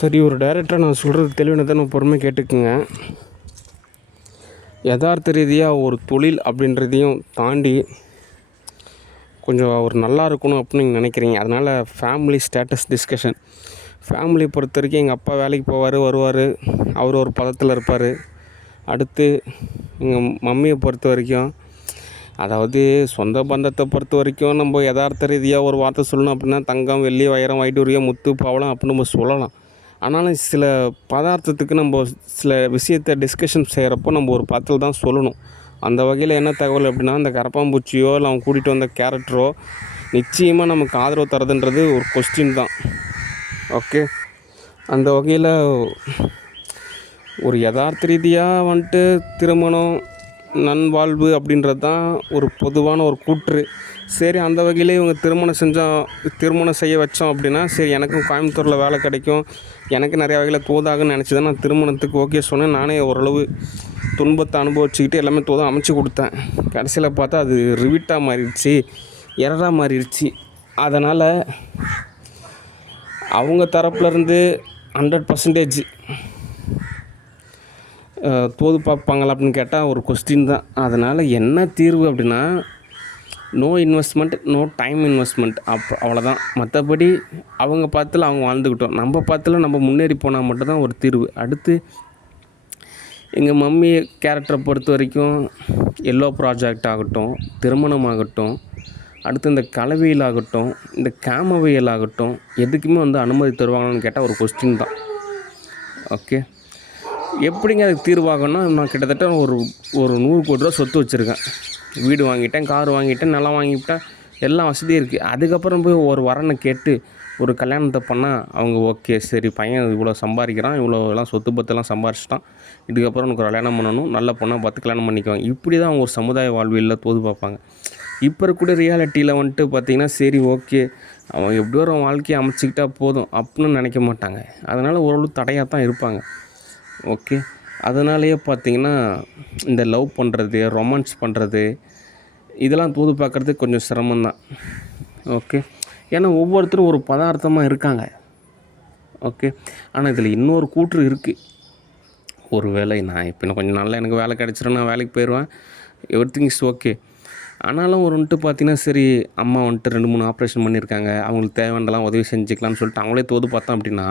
சரி, ஒரு டைரக்டராக நான் சொல்கிறது தெளிவானதை நான் பொறுமையாக கேட்டுக்குங்க. யதார்த்த ரீதியாக ஒரு தொழில் அப்படின்றதையும் தாண்டி கொஞ்சம் அவர் நல்லா இருக்கணும் அப்படின்னு நீங்கள் நினைக்கிறீங்க. அதனால் ஃபேமிலி ஸ்டேட்டஸ் டிஸ்கஷன். ஃபேமிலியை பொறுத்த வரைக்கும் எங்கள் அப்பா வேலைக்கு போவார், வருவார், அவர் ஒரு பதத்தில் இருப்பார். அடுத்து எங்கள் மம்மியை பொறுத்த வரைக்கும், அதாவது சொந்த பந்தத்தை பொறுத்த வரைக்கும் நம்ம யதார்த்த ரீதியாக ஒரு வார்த்தை சொல்லணும் அப்படின்னா தங்கம், வெள்ளி, வைரம், வைடூரியம், முத்து, பவளம் அப்படின்னு நம்ம சொல்லலாம். ஆனாலும் சில பதார்த்தத்துக்கு நம்ம சில விஷயத்தை டிஸ்கஷன் செய்கிறப்போ நம்ம ஒரு பதத்தில் தான் சொல்லணும். அந்த வகையில் என்ன தகவல் அப்படின்னா, அந்த கரப்பாம்பூச்சியோ இல்லை அவன் கூட்டிகிட்டு வந்த கேரக்டரோ நிச்சயமாக நமக்கு ஆதரவு தரதுன்றது ஒரு கொஸ்டின் தான். ஓகே, அந்த வகையில் ஒரு யதார்த்த ரீதியாக வந்துட்டு திருமணம், நல்வாழ்வு அப்படின்றது தான் ஒரு பொதுவான ஒரு கூற்று. சரி, அந்த வகையிலே இவங்க திருமணம் செய்ய வச்சோம் அப்படின்னா, சரி எனக்கும் கோயம்புத்தூரில் வேலை கிடைக்கும், எனக்கு நிறையா வகையில் தோதாகன்னு நினச்சி தான் நான் திருமணத்துக்கு ஓகே சொன்னேன். நானே ஓரளவு துன்பத்தை அனுபவிச்சுக்கிட்டு எல்லாமே தோதாக அமைச்சு கொடுத்தேன். கடைசியில் பார்த்தா அது ரிவிட்டாக மாறிடுச்சு, எரராக மாறிடுச்சு. அதனால் அவங்க தரப்புலேருந்து 100% தோது பார்ப்பாங்களா அப்படின்னு கேட்டால் ஒரு கொஸ்டின் தான். அதனால் என்ன தீர்வு அப்படின்னா, no investment, no time investment. அவ்வளோதான். மற்றபடி அவங்க பாத்தில் அவங்க வாழ்ந்துக்கிட்டோம், நம்ம பாத்தில் நம்ம முன்னேறி போனால் மட்டும்தான் ஒரு தீர்வு. அடுத்து எங்கள் மம்மி கேரக்டரை பொறுத்த வரைக்கும் எல்லோ ப்ராஜெக்ட் ஆகட்டும், திருமணம் ஆகட்டும், அடுத்து இந்த கலவையில் ஆகட்டும், இந்த காமவியல் ஆகட்டும், எதுக்குமே அனுமதி தருவாங்கன்னு கேட்டால் ஒரு கொஸ்டின் தான். ஓகே, எப்படிங்க அதுக்கு தீர்வாகணும்னா, நான் கிட்டத்தட்ட ஒரு 100 கோடி ரூபா சொத்து வச்சுருக்கேன். வீடு வாங்கிட்டேன், கார் வாங்கிட்டேன், நிலம் வாங்கிவிட்டேன், எல்லா வசதியும் இருக்குது. அதுக்கப்புறம் போய் ஒரு வரனை கேட்டு ஒரு கல்யாணத்தை பண்ணால் அவங்க ஓகே, சரி பையன் இவ்வளோ சம்பாதிக்கிறான், இவ்வளோலாம் சொத்து பத்தெல்லாம் சம்பாரிச்சிட்டான், இதுக்கப்புறம் எனக்கு ஒரு கல்யாணம் பண்ணணும், நல்ல பொண்ணாக பார்த்து கல்யாணம் பண்ணிக்குவாங்க. இப்படி தான் அவங்க ஒரு சமுதாய வாழ்வியலில் தோது பார்ப்பாங்க. இப்போ இருக்கக்கூடிய ரியாலிட்டியில் பார்த்திங்கன்னா, சரி ஓகே அவன் எப்படியோ ஒரு வாழ்க்கையை அமைச்சிக்கிட்டா போதும் அப்படின்னு நினைக்க மாட்டாங்க. அதனால் ஓரளவு தடையாக தான் இருப்பாங்க. ஓகே, அதனாலேயே பார்த்திங்கன்னா இந்த லவ் பண்ணுறது, ரொமான்ஸ் பண்ணுறது, இதெல்லாம் தோது பார்க்குறதுக்கு கொஞ்சம் சிரமந்தான். ஓகே, ஏன்னா ஒவ்வொருத்தரும் ஒரு பதார்த்தமாக இருக்காங்க. ஓகே, ஆனால் இதில் இன்னொரு கூற்று இருக்குது. ஒரு வேளை நான் இப்போ இன்னும் கொஞ்சம் நாளில் எனக்கு வேலை கிடச்சிரும், நான் வேலைக்கு போயிடுவேன், எவ்ரிதிங் இஸ் ஓகே. ஆனாலும் பார்த்திங்கன்னா, சரி அம்மா 2-3 ஆப்ரேஷன் பண்ணியிருக்காங்க, அவங்களுக்கு தேவையானதெல்லாம் உதவி செஞ்சுக்கலாம்னு சொல்லிட்டு அவங்களே தோது பார்த்தோம் அப்படின்னா,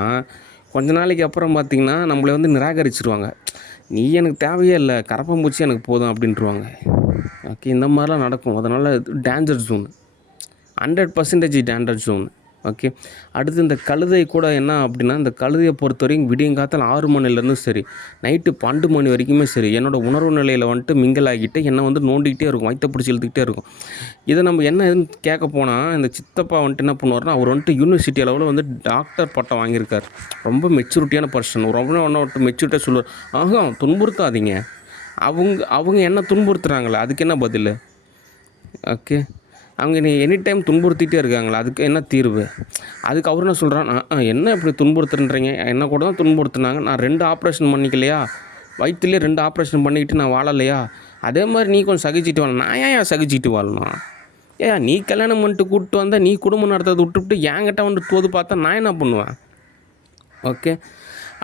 கொஞ்ச நாளைக்கு அப்புறம் பார்த்திங்கன்னா நம்மளை நிராகரிச்சிருவாங்க. நீ எனக்கு தேவையே இல்லை, கரப்பாம்பூச்சி எனக்கு போதும் அப்படின்ட்டுருவாங்க. ஓகே, இந்த மாதிரிலாம் நடக்கும். அதனால் danger zone, 100% danger zone. Okay, அடுத்து இந்த கழுதை கூட என்ன அப்படின்னா, இந்த கழுதையை பொறுத்த வரைக்கும் விடியங்காத்தால் 6 மணிலேருந்து சரி நைட்டு 12 மணி வரைக்குமே சரி என்னோடய உணர்வு நிலையில் மிங்கிள் ஆகிட்டு என்னை நோண்டிக்கிட்டே இருக்கும், வயிற்ற பிடிச்சி இழுத்துக்கிட்டே இருக்கும். இதை நம்ம என்ன எதுன்னு கேட்க போனால், இந்த சித்தப்பா என்ன பண்ணுவார்னா, அவர் யூனிவர்சிட்டி அளவில் டாக்டர் பட்டம் வாங்கியிருக்கார். ரொம்ப மெச்சூரிட்டியான பர்சன். ரொம்ப மெச்சூரிட்டியாக சொல்லுவார், ஆஹா துன்புறுத்தாதீங்க, அவங்க என்ன துன்புறுத்துகிறாங்களே அதுக்கு என்ன பதில்? ஓகே, அவங்க நீ எனி டைம் துன்புறுத்திட்டே இருக்காங்களா, அதுக்கு என்ன தீர்வு? அதுக்கு அவர் என்ன சொல்கிறான், என்ன இப்படி துன்புறுத்துன்றீங்க, என்ன கூட தான் துன்புறுத்துனாங்க, நான் 2 ஆப்ரேஷன் பண்ணிக்கலையா, வயிற்றுலேயே 2 ஆப்ரேஷன் பண்ணிக்கிட்டு நான் வாழலையா, அதே மாதிரி நீ கொஞ்சம் சகிச்சிட்டு வாழ. நான் ஏன் சகிச்சிட்டு வாழணும்? நீ கல்யாணம் பண்ணிட்டு கூப்பிட்டு வந்தால் நீ குடும்பம் நடத்துறதை விட்டுவிட்டு என்கிட்ட தோது பார்த்தா நான் என்ன பண்ணுவேன்? ஓகே,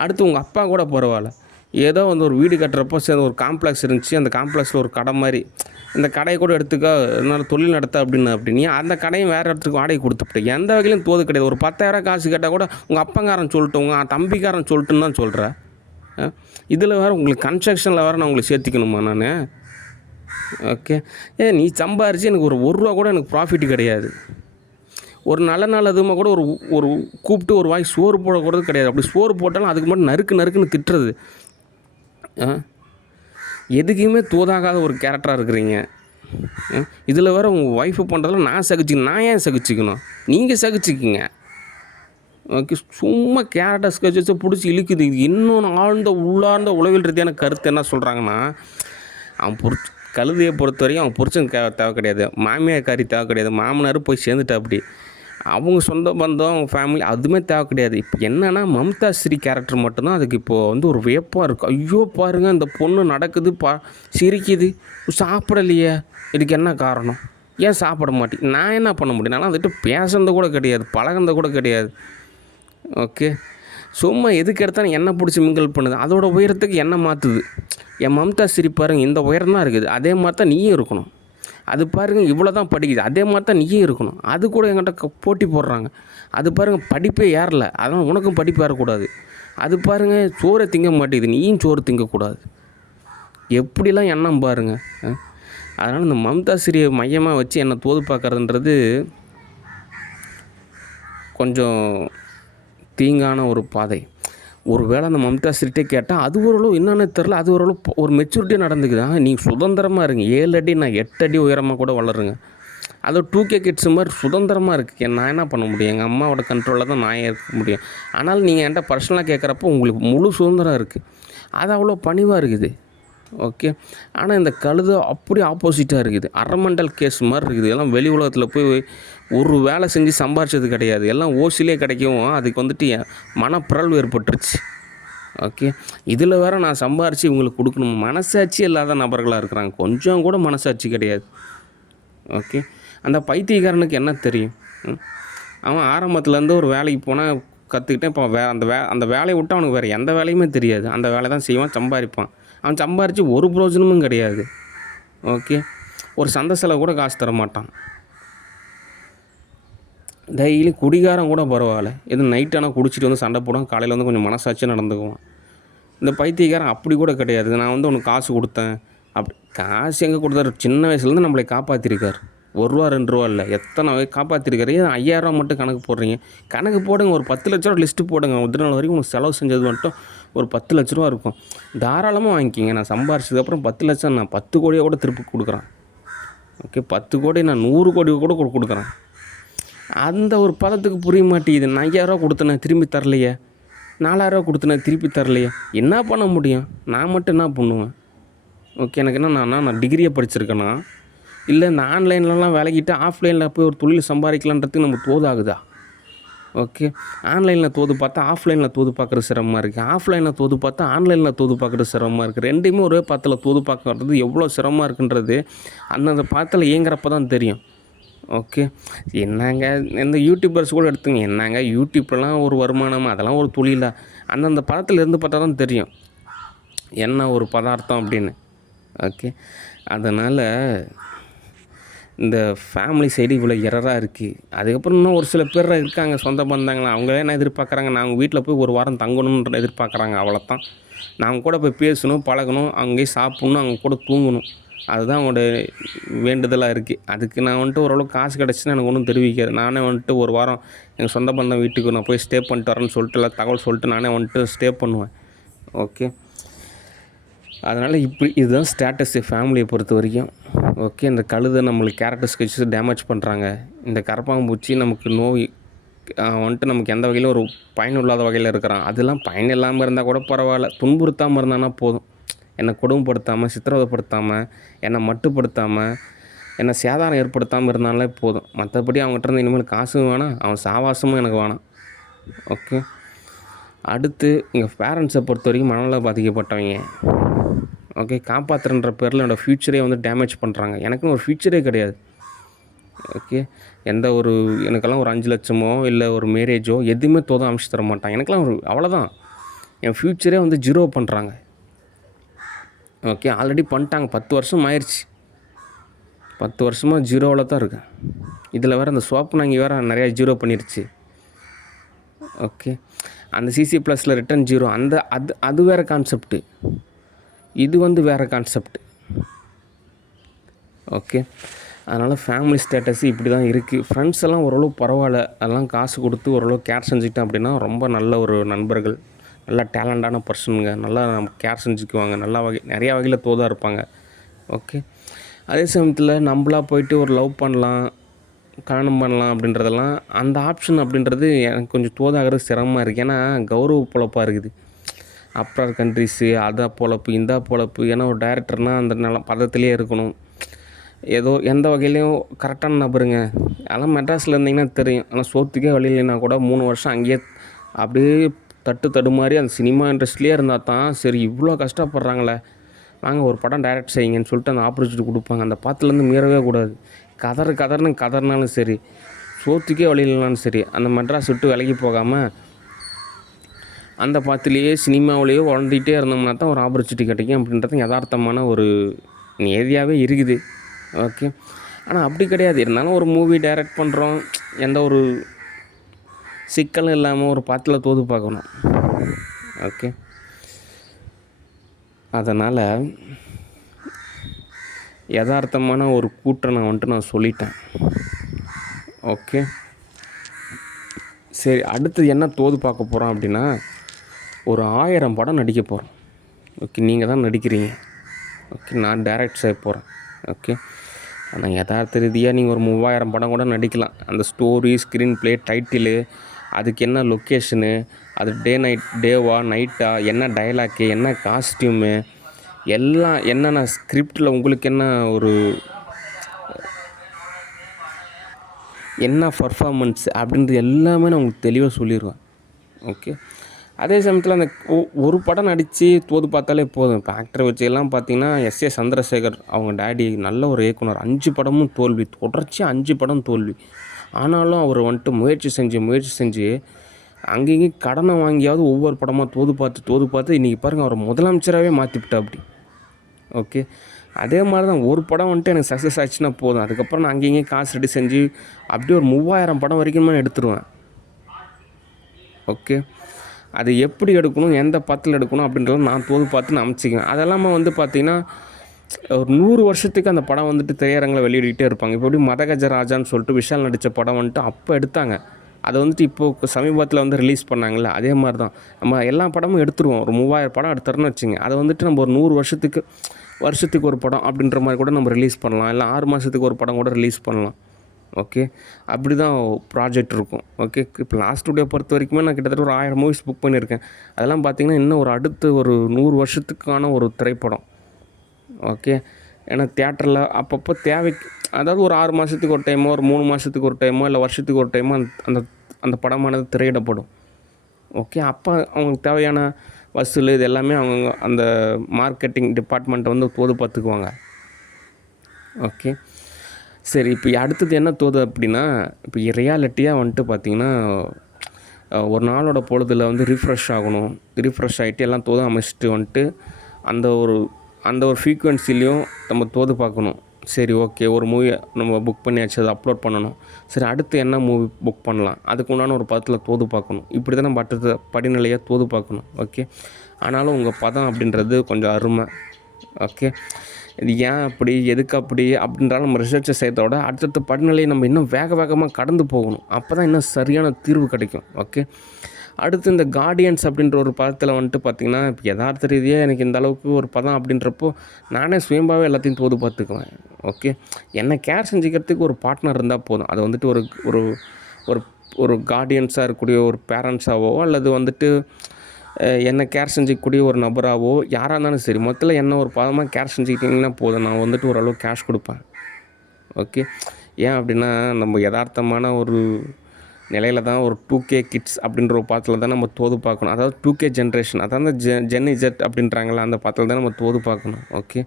அடுத்து உங்கள் அப்பா கூட பரவாயில்ல, ஏதோ ஒரு வீடு கட்டுறப்போ சேர்ந்து ஒரு காம்ப்ளெக்ஸ் இருந்துச்சு, அந்த காம்ப்ளெக்ஸில் ஒரு கடை மாதிரி, இந்த கடையை கூட எடுத்துக்க, என்னால் தொழில் நடத்த அப்படின்னு அந்த கடையும் வேறு இடத்துக்கு வாடகை கொடுத்துட்டு எந்த வகையிலும் தோது கிடையாது. ஒரு 10,000 காசு கேட்டால் கூட உங்கள் அப்பங்காரன் சொல்லிட்டு, உங்கள் தம்பிக்காரன் சொல்லிட்டுன்னு தான் சொல்கிறேன். இதில் வேறு உங்களுக்கு கன்ஸ்ட்ரக்ஷனில் வேறு நான் உங்களுக்கு சேர்த்திக்கணுமா நான்? ஓகே, நீ சம்பாரிச்சு எனக்கு ஒரு ரூபா கூட எனக்கு ப்ராஃபிட் கிடையாது. ஒரு நல்ல நாள் அதுவுமா கூட ஒரு கூப்பிட்டு ஒரு வாய் சோறு போடக்கூடாது கிடையாது. அப்படி சோறு போட்டாலும் அதுக்கு மட்டும் நறுக்குன்னு திட்டுறது. எதுக்குமே தோதாகாத ஒரு கேரக்டராக இருக்கிறீங்க. இதில் வேறு உங்கள் ஒய்ஃபு பண்ணுறதுல நான் ஏன் சகிச்சிக்கணும்? நீங்கள் சகிச்சிக்கிங்க. ஓகே, சும்மா கேரக்டர் ஸ்கெட்சஸை பிடிச்சி இழுக்குது. இது இன்னொன்று உள்ளார்ந்த உளவியல் ரீதியான கருத்து என்ன சொல்கிறாங்கன்னா, அவன் கழுதையை பொறுத்த வரைக்கும் அவன் புருஷன் தேவை கிடையாது, மாமியார் தேவை கிடையாது, மாமனார் போய் சேர்ந்துட்டா அப்படி, அவங்க சொந்த பந்தம், அவங்க ஃபேமிலி அதுவுமே தேவை கிடையாது. இப்போ என்னென்னா மம்தா ஸ்ரீ கேரக்டர் மட்டும்தான் அதுக்கு இப்போது ஒரு வியப்பாக இருக்குது. ஐயோ பாருங்கள், இந்த பொண்ணு நடக்குது, சிரிக்குது, சாப்பிடலையே, இதுக்கு என்ன காரணம், ஏன் சாப்பிட மாட்டேன், நான் என்ன பண்ண முடியும், நான் வந்துட்டு பேசுனது கூட கிடையாது, பழகுனது கூட கிடையாது. ஓகே, சும்மா எதுக்கு எடுத்தாலும் எண்ணெய் பிடிச்சி மிங்கல் பண்ணுது. அதோட உயரத்துக்கு எண்ணெய் மாற்றுது. என் மம்தா பாருங்க இந்த உயரம் தான் இருக்குது. அதே மாதிரி தான் நீயும் இருக்கணும். அது பாருங்கள் இவ்வளோ தான் படிக்குது. அதே மாதிரி தான் நீயும் இருக்கணும். அது கூட என்கிட்ட போட்டி போடுறாங்க. அது பாருங்கள் படிப்பே ஏறல. அதனால் உனக்கும் படிப்பு ஏறக்கூடாது. அது பாருங்கள் சோறை திங்க மாட்டேங்குது. நீயும் சோறு திங்கக்கூடாது. எப்படிலாம் எண்ணம் பாருங்கள். அதனால் இந்த மம்தா மையமாக வச்சு என்னை தோது பார்க்குறதுன்றது கொஞ்சம் தீங்கான ஒரு பாதை. ஒரு வேளை அந்த மம்தா கேட்டால் அது ஓரளவு என்னென்னு தெரில, அது ஓரளவு ஒரு மெச்சூரிட்டியாக நடந்துக்குது. நீங்கள் சுதந்திரமாக இருங்க. 7 அடி நான் 8 அடி உயரமாக கூட வளருங்க. அது 2K கிட்ஸ் மாதிரி சுதந்திரமாக இருக்குது. நான் என்ன பண்ண முடியும்? எங்கள் அம்மாவோட கண்ட்ரோலில் தான் நான் இருக்க முடியும். ஆனால் நீங்கள் என்கிட்ட பர்சனலாக கேட்குறப்போ உங்களுக்கு முழு சுதந்திரம் இருக்குது. அது அவ்வளோ பணிவாக இருக்குது. ஓகே. ஆனால் இந்த கழுதை அப்படி ஆப்போசிட்டாக இருக்குது. அரமண்டல் கேஸ் மாதிரி இருக்குது. எல்லாம் வெளி உலகத்தில் போய் ஒரு வேலை செஞ்சு சம்பாரிச்சது கிடையாது. எல்லாம் ஓசிலே கிடைக்கவும் அதுக்கு வந்துட்டு மனப்பிறழ்வு ஏற்பட்டுருச்சு. ஓகே. இதில் வேறு நான் சம்பாரித்து இவங்களுக்கு கொடுக்கணும். மனசாட்சி இல்லாத நபர்களாக இருக்கிறாங்க. கொஞ்சம் கூட மனசாட்சி கிடையாது. ஓகே. அந்த பைத்தியக்காரனுக்கு என்ன தெரியும்? அவன் ஆரம்பத்துலேருந்து ஒரு வேலைக்கு போனால் கற்றுக்கிட்டேன். இப்போ அந்த வேலையை விட்டு அவனுக்கு வேறு எந்த வேலையுமே தெரியாது. அந்த வேலை தான் செய்வான், சம்பாதிப்பான். அவன் சம்பாரித்து ஒரு பிரோஜனமும் கிடையாது. ஓகே. ஒரு சந்தை செலவு கூட காசு தர மாட்டான். டெய்லி குடிகாரம் கூட பரவாயில்ல. எதுவும் நைட் ஆனால் குடிச்சிட்டு வந்து சண்டை போடுவான். காலையில் வந்து கொஞ்சம் மனசாட்சியாக நடந்துக்குவான். இந்த பைத்தியக்காரன் அப்படி கூட கிடையாது. நான் வந்து உனக்கு காசு கொடுத்தேன். அப்படி காசு எங்கே கொடுத்தாரு? சின்ன வயசுலேருந்து நம்மளை காப்பாற்றிருக்கார். ₹1 ₹2 இல்லை, எத்தனை காப்பாற்றிருக்காரு. 5000 மட்டும் கணக்கு போடுறீங்க. கணக்கு போடுங்க. ஒரு 10 லட்ச ரூபா லிஸ்ட்டு போடுங்க. ஒரு நாள் வரைக்கும் உங்களுக்கு செலவு செஞ்சது மட்டும் ஒரு 10 லட்ச ரூபா இருக்கும். தாராளமாக வாங்கிக்கிங்க. நான் சம்பாரிச்சதுக்கப்புறம் 10 லட்சம் நான் 10 கோடியை கூட திருப்பி கொடுக்குறேன். ஓகே. 10 கோடி நான் 100 கோடி கூட கொடுக்குறேன். அந்த ஒரு பதத்துக்கு புரிய மாட்டேங்குது. நான் 5000 கொடுத்தேன் திரும்பி தரலையே, 4000 கொடுத்தேன் திருப்பி தரலையே. என்ன பண்ண முடியும்? நான் மட்டும் என்ன பண்ணுவேன்? ஓகே. எனக்கு என்ன நான் டிகிரியை படிச்சிருக்கேன்னா, இல்லை இந்த ஆன்லைன்லலாம் வேலைக்கிட்டு ஆஃப்லைனில் போய் ஒரு தொழில் சம்பாதிக்கலான்றதுக்கு நம்ம தோதாகுதா? ஓகே. ஆன்லைனில் தோது பார்த்தா ஆஃப்லைனில் தோது பார்க்குறது சிரமமாக இருக்குது. ஆஃப்லைனில் தோது பார்த்தா ஆன்லைனில் தோது பார்க்குறது சிரமமாக இருக்குது. ரெண்டுமே ஒரே பாத்தில் தோது பார்க்கறது எவ்வளோ சிரமமாக இருக்குன்றது அந்தந்த பாத்தில் இயங்குறப்ப தான் தெரியும். ஓகே. என்னங்க இந்த யூடியூபர்ஸ் கூட எடுத்துங்க. என்னங்க யூடியூப்லாம் ஒரு வருமானமாக, அதெல்லாம் ஒரு தொழிலா? அந்தந்த பதத்தில் இருந்து பார்த்தா தான் தெரியும் என்ன ஒரு பதார்த்தம் அப்படின்னு. ஓகே. அதனால் இந்த ஃபேமிலி சைடு இவ்வளோ எரராக இருக்குது. அதுக்கப்புறம் இன்னும் ஒரு சில பேர் இருக்காங்க சொந்த பந்தாங்களா, அவங்களே என்ன எதிர்பார்க்குறாங்க? நாங்கள் வீட்டில் போய் ஒரு வாரம் தங்கணுன்ற எதிர்பார்க்குறாங்க. அவ்வளோதான். நாங்கள் கூட போய் பேசணும், பழகணும், அங்கேயே சாப்பிட்ணும், அவங்க கூட தூங்கணும். அதுதான் அவங்களோட வேண்டுதலாக இருக்குது. அதுக்கு நான் வந்துட்டு ஓரளவுக்கு காசு கிடச்சின்னா எனக்கு ஒன்றும் தெரிவிக்காது. நானே வந்துட்டு ஒரு வாரம் எங்கள் சொந்த பந்தம் வீட்டுக்கு நான் போய் ஸ்டே பண்ணிட்டு வரேன்னு சொல்லிட்டு இல்லை தகவல் சொல்லிட்டு நானே வந்துட்டு ஸ்டே பண்ணுவேன். ஓகே. அதனால் இதுதான் ஸ்டேட்டஸு ஃபேமிலியை பொறுத்த வரைக்கும். ஓகே. இந்த கழுதை நம்மளுக்கு கேரக்டர் ஸ்கெட்சஸ் டேமேஜ் பண்ணுறாங்க. இந்த கரப்பாம்பூச்சி நமக்கு நோய் வந்துட்டு நமக்கு எந்த வகையிலும் ஒரு பயனுள்ளாத வகையில் இருக்கிறான். அதெல்லாம் பயன் இல்லாமல் இருந்தால் கூட பரவாயில்ல. துன்புறுத்தாமல் இருந்தானா போதும். என்னை கொடுமைப்படுத்தாமல், சித்திரவதைப்படுத்தாமல், என்னை மட்டுப்படுத்தாமல், என்னை சேதாரம் ஏற்படுத்தாமல் இருந்தாலே போதும். மற்றபடி அவங்ககிட்ட இருந்து இனிமேல் காசும் வேணாம், அவன் சாவாசமும் எனக்கு வேணாம். ஓகே. அடுத்து எங்கள் பேரண்ட்ஸை பொறுத்த வரைக்கும் மனநல பாதிக்கப்பட்டவங்க. ஓகே. காப்பாற்றுன்ற பேரில் என்னோடய ஃப்யூச்சரே வந்து டேமேஜ் பண்ணுறாங்க. எனக்குன்னு ஒரு ஃப்யூச்சரே கிடையாது. ஓகே. எந்த ஒரு எனக்கெல்லாம் ஒரு 5 லட்சமோ இல்லை ஒரு மேரேஜோ எதுவுமே அமைச்சு தர மாட்டாங்க. எனக்கெல்லாம் ஒரு அவ்வளோதான். என் ஃப்யூச்சரே வந்து 0 பண்ணுறாங்க. ஓகே. ஆல்ரெடி பண்ணிட்டாங்க. 10 வருஷம் ஆயிடுச்சு. 10 வருஷமாக 0வில் தான் இருக்கேன். இதில் வேறு அந்த நாங்கள் வேறு நிறையா 0 பண்ணிடுச்சு. ஓகே. அந்த சிசி ப்ளஸில் ரிட்டன் 0 அது வேறு கான்செப்ட்டு. இது வந்து வேறு கான்செப்ட். ஓகே. அதனால் ஃபேமிலி ஸ்டேட்டஸ் இப்படி தான் இருக்குது. ஃப்ரெண்ட்ஸ் எல்லாம் ஓரளவு பரவாயில்ல. அதெல்லாம் காசு கொடுத்து ஓரளவு கேர் செஞ்சுக்கிட்டேன் அப்படின்னா ரொம்ப நல்ல ஒரு நண்பர்கள், நல்லா டேலண்டான பர்சனுங்க, நல்லா கேர் செஞ்சுக்குவாங்க, நல்லா நிறையா வகையில் தோதாக இருப்பாங்க. ஓகே. அதே சமயத்தில் நம்மளா போயிட்டு ஒரு லவ் பண்ணலாம், கல்யாணம் பண்ணலாம் அப்படின்றதெல்லாம் அந்த ஆப்ஷன் அப்படின்றது எனக்கு கொஞ்சம் தோதாகிறது சிரமமாக இருக்குது. ஏன்னா கௌரவ பொழப்பாக இருக்குது. அப்ராட் கண்ட்ரிஸு அதை பொழப்பு இந்த பொழப்பு. ஏன்னா ஒரு டைரக்டர்னால் அந்த பதத்திலே இருக்கணும். ஏதோ எந்த வகையிலையும் கரெக்டான நபருங்க. அதெல்லாம் மெட்ராஸில் இருந்தீங்கன்னா தெரியும். ஆனால் சோத்துக்கே வழி இல்லைன்னா கூட 3 வருஷம் அங்கேயே அப்படியே தடுமாறி அந்த சினிமா இண்டஸ்ட்ரியிலே இருந்தால் தான் சரி இவ்வளோ கஷ்டப்படுறாங்களே, வாங்க ஒரு படம் டைரக்ட் செய்யுங்கன்னு சொல்லிட்டு அந்த ஆப்பர்ச்சுனிட்டி கொடுப்பாங்க. அந்த பாத்துலேருந்து மீறவே கூடாது. கதறினாலும் சரி, சோத்துக்கே வழி இல்லைனாலும் சரி, அந்த மெட்ராஸ் விட்டு விலகி போகாமல் அந்த பாத்துலேயே சினிமாவிலேயே உழந்துகிட்டே இருந்தோம்னா தான் ஒரு ஆப்பர்ச்சுனிட்டி கிடைக்கும் அப்படின்றது யதார்த்தமான ஒரு நியதியாகவே இருக்குது. ஓகே. ஆனால் அப்படி கிடையாது. இருந்தாலும் ஒரு மூவி டைரக்ட் பண்ணுறோம், எந்த ஒரு சிக்கலும் இல்லாமல் ஒரு பாட்டில் தோது பார்க்கணும். ஓகே. அதனால் யதார்த்தமான ஒரு கூற்றை நான் சொல்லிட்டேன். ஓகே. சரி, அடுத்து என்ன தோது பார்க்க போகிறோம் அப்படின்னா, ஒரு 1000 படம் நடிக்க போகிறோம். ஓகே. நீங்கள் தான் நடிக்கிறீங்க. ஓகே. நான் டைரக்ட் செய்ய போகிறேன். ஓகே. ஆனால் யதார்த்த ரீதியாக நீங்கள் ஒரு 3000 படம் கூட நடிக்கலாம். அந்த ஸ்டோரி, ஸ்க்ரீன் ப்ளே, டைட்டிலு, அதுக்கு என்ன லொக்கேஷனு, அது டேவா நைட்டா, என்ன டைலாக்கு, என்ன காஸ்டியூமு, எல்லாம் என்னென்ன ஸ்கிரிப்டில் உங்களுக்கு என்ன பர்ஃபார்மன்ஸ் அப்படின்றது எல்லாமே நான் உங்களுக்கு தெளிவாக சொல்லிடுவேன். ஓகே. அதே சமயத்தில் அந்த ஒரு படம் நடித்து தோது பார்த்தாலே போதும். இப்போ ஆக்டரை வச்சு எல்லாம் பார்த்தீங்கன்னா எஸ்.ஏ. சந்திரசேகர் அவங்க டேடி நல்ல ஒரு இயக்குனர். 5 படமும் தோல்வி, தொடர்ச்சியாக 5 படம் தோல்வி. ஆனாலும் அவர் வந்துட்டு முயற்சி செஞ்சு அங்கேயும் கடனை வாங்கியாவது ஒவ்வொரு படமாக தோது பார்த்து இன்றைக்கி பாருங்கள் அவர் முதலமைச்சராகவே மாற்றிவிட்டா அப்படி. ஓகே. அதே மாதிரி தான் ஒரு படம் வந்துட்டு எனக்கு சக்ஸஸ் ஆச்சுன்னா போதும். அதுக்கப்புறம் நான் அங்கேயும் காசு ரெடி செஞ்சு அப்படியே ஒரு 3000 படம் வரைக்கும் நான் எடுத்துருவேன். ஓகே. அது எப்படி எடுக்கணும், எந்த படத்தில் எடுக்கணும் அப்படின்றத நான் தோது பார்த்து நான் அமைச்சிக்குவேன். அதெல்லாமல் வந்து பார்த்திங்கன்னா ஒரு 100 வருஷத்துக்கு அந்த படம் வந்துட்டு திரையரங்கில் வெளியிட்டுக்கிட்டே இருப்பாங்க. இப்போ எப்படி மதகஜராஜான்னு சொல்லிட்டு விஷால் நடித்த படம் வந்துட்டு அப்போ எடுத்தாங்க. அதை வந்துட்டு இப்போது சமீபத்தில் வந்து ரிலீஸ் பண்ணாங்கள்ல, அதே மாதிரி தான் நம்ம எல்லா படமும் எடுத்துருவோம். ஒரு 3000 படம் எடுத்துறோன்னு வச்சுங்க, அதை வந்துட்டு நம்ம ஒரு 100 வருஷத்துக்கு ஒரு படம் அப்படின்ற மாதிரி கூட நம்ம ரிலீஸ் பண்ணலாம். இல்லை 6 மாதத்துக்கு ஒரு படம் கூட ரிலீஸ் பண்ணலாம். ஓகே. அப்படி தான் ப்ராஜெக்ட் இருக்கும். ஓகே. இப்போ லாஸ்ட் ஸ்டுடியோ பொறுத்த வரைக்குமே நான் கிட்டத்தட்ட ஒரு 1000 மூவிஸ் புக் பண்ணியிருக்கேன். அதெல்லாம் பார்த்திங்கன்னா இன்னும் ஒரு அடுத்து ஒரு 100 வருஷத்துக்கான ஒரு திரைப்படம். ஓகே. ஏன்னா தியேட்டரில் அப்பப்போ தேவைக்கு, அதாவது ஒரு 6 மாதத்துக்கு ஒரு டைமோ, ஒரு 3 மாதத்துக்கு ஒரு டைமோ, இல்லை வருஷத்துக்கு ஒரு டைமோ அந்த படமானது திரையிடப்படும். ஓகே. அப்போ அவங்களுக்கு தேவையான வசூல் இது எல்லாமே அவங்க அந்த மார்க்கெட்டிங் டிபார்ட்மெண்ட்டை வந்து தோது பார்த்துக்குவாங்க. ஓகே. சரி, இப்போ அடுத்தது என்ன தோது அப்படின்னா, இப்போ ரியாலிட்டியாக வந்துட்டு பார்த்திங்கன்னா ஒரு நாளோட பொழுதில் வந்து ரிஃப்ரெஷ் ஆகணும். ரிஃப்ரெஷ் ஆகிட்டு எல்லாம் தோது அமைச்சிட்டு வந்துட்டு அந்த ஒரு ஃப்ரீக்குவென்சிலையும் நம்ம தோது பார்க்கணும். சரி, ஓகே, ஒரு மூவியை நம்ம புக் பண்ணியாச்சு, அதை அப்லோட் பண்ணணும். சரி, அடுத்து என்ன மூவி புக் பண்ணலாம், அதுக்கு உண்டான ஒரு படத்தில் தோது பார்க்கணும். இப்படி தான் நம்ம அடுத்த படிநிலையாக தோது பார்க்கணும். ஓகே. ஆனாலும் உங்கள் பதம் அப்படின்றது கொஞ்சம் அருமை. ஓகே. இது ஏன் அப்படி, எதுக்கு அப்படின்றாலும் நம்ம ரிசர்ச்சை செய்யறதோட அடுத்தடுத்த படிநிலையை நம்ம இன்னும் வேகமாக கடந்து போகணும். அப்போ தான் இன்னும் சரியான தீர்வு கிடைக்கும். ஓகே. அடுத்து இந்த கார்டியன்ஸ் அப்படின்ற ஒரு பதத்தில் வந்துட்டு பார்த்திங்கன்னா, இப்போ யதார்த்த ரீதியாக எனக்கு இந்த அளவுக்கு ஒரு பதம் அப்படின்றப்போ நானே சுயம்பாகவே எல்லாத்தையும் தோது பார்த்துக்குவேன். ஓகே. என்னை கேர் செஞ்சுக்கிறதுக்கு ஒரு பார்ட்னர் இருந்தால் போதும். அது வந்துட்டு ஒரு ஒரு ஒரு ஒரு கார்டியன்ஸாக இருக்கக்கூடிய ஒரு பேரண்ட்ஸாவோ, அல்லது வந்துட்டு என்னை கேர் செஞ்சிக்கக்கூடிய ஒரு நபராகவோ, யாராக இருந்தாலும் சரி, மொத்தத்தில் என்ன ஒரு பதமாக கேர் செஞ்சுக்கிட்டிங்கன்னா போதும், நான் வந்துட்டு ஓரளவு கேஷ் கொடுப்பேன். ஓகே. ஏன் அப்படின்னா, நம்ம யதார்த்தமான ஒரு நிலையில் தான் ஒரு 2K கிட்ஸ் அப்படின்ற ஒரு பாத்தில் தான் நம்ம தோது பார்க்கணும். அதாவது 2K ஜென்ரேஷன், அதாவது ஜென் இசட் அப்படின்றாங்களா, அந்த பாத்தில் தான் நம்ம தோது பார்க்கணும். ஓகே.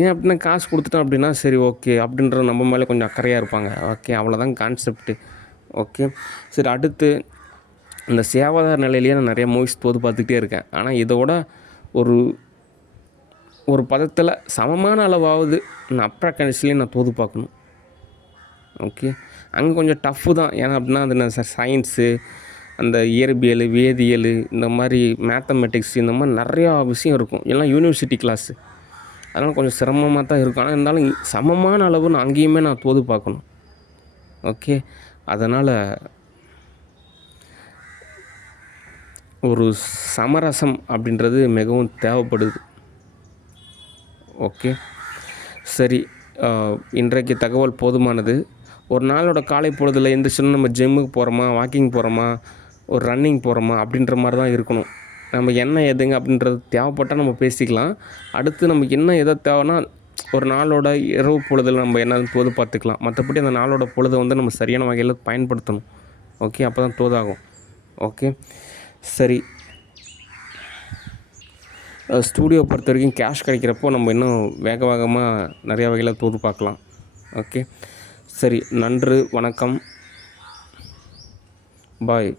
ஏன் அப்படின்னா காசு கொடுத்துட்டோம் அப்படின்னா சரி, ஓகே அப்படின்ற நம்ம மேலே கொஞ்சம் அக்கறையாக இருப்பாங்க. ஓகே. அவ்வளோதான் கான்செப்ட்டு. ஓகே. சரி, அடுத்து இந்த சேவாதார நிலையிலேயே நான் நிறைய மூவிஸ் தோது பார்த்துக்கிட்டே இருக்கேன். ஆனால் இதோட ஒரு பதத்தில் சமமான அளவாவது நான் அப்பா கணிச்சிலையும் நான் தோது பார்க்கணும். ஓகே. அங்கே கொஞ்சம் டஃப்பு தான். ஏன்னா அப்படின்னா அது சயின்ஸு, அந்த இயற்பியல், வேதியியல், இந்த மாதிரி மேத்தமெட்டிக்ஸ், இந்த மாதிரி நிறையா விஷயம் இருக்கும். எல்லாம் யூனிவர்சிட்டி கிளாஸு. அதனால் கொஞ்சம் சிரமமாக தான் இருக்கும். ஆனால் இருந்தாலும் சமமான அளவு நான் அங்கேயுமே நான் தோது பார்க்கணும். ஓகே. அதனால் ஒரு சமரசம் அப்படின்றது மிகவும் தேவைப்படுது. ஓகே. சரி, இன்றைக்கு தகவல் போதுமானது. ஒரு நாளோட காலை பொழுதில் எந்திரிச்சோன்னா நம்ம ஜிம்முக்கு போகிறோமா, வாக்கிங் போகிறோமா, ஒரு ரன்னிங் போகிறோமா அப்படின்ற மாதிரி தான் இருக்கணும். நம்ம என்ன எதுங்க அப்படின்றது தேவைப்பட்டால் நம்ம பேசிக்கலாம். அடுத்து நமக்கு என்ன எதை தேவைன்னா ஒரு நாளோட இரவு பொழுதில் நம்ம என்னன்னு தோது பார்த்துக்கலாம். மற்றபடி அந்த நாளோட பொழுதை வந்து நம்ம சரியான வகையில் பயன்படுத்தணும். ஓகே. அப்போ தான் தோதாகும். ஓகே. சரி, ஸ்டூடியோ பொறுத்த வரைக்கும் கேஷ் கிடைக்கிறப்போ நம்ம இன்னும் வேகமாக நிறையா வகையில் தோது பார்க்கலாம். ஓகே. சரி, நன்றி, வணக்கம், பாய்.